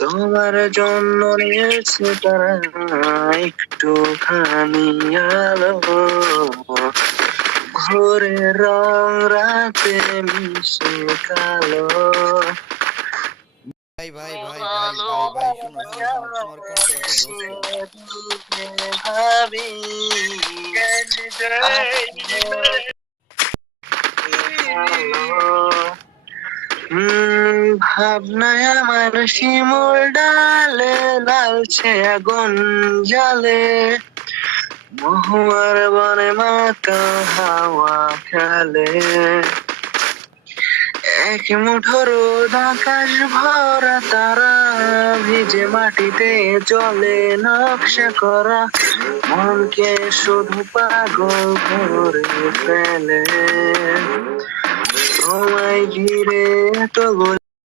তোমার জন্য নিয়েছে তারা একটুখানি আলো, ঘোরের রং রাতে মিশে কালো। ভাই ভাই ভাই ভাই ভাই ভাই শোনো শোনো শোনো, তোমার কণ্ঠ এত জোস কেন? ভাবি ভাবনায় আমার শিমুল ডালে লালছে আগুন জালে, মহুয়ার বনে মাতা হাওয়া খেলে, এক মুঠো রোদ আকাশ ভরা তারা, ভিজে মাটিতে জলে নকশা করা, মনকে শুধু পাগল করে ফেলে। তোমায় ঘিরে এত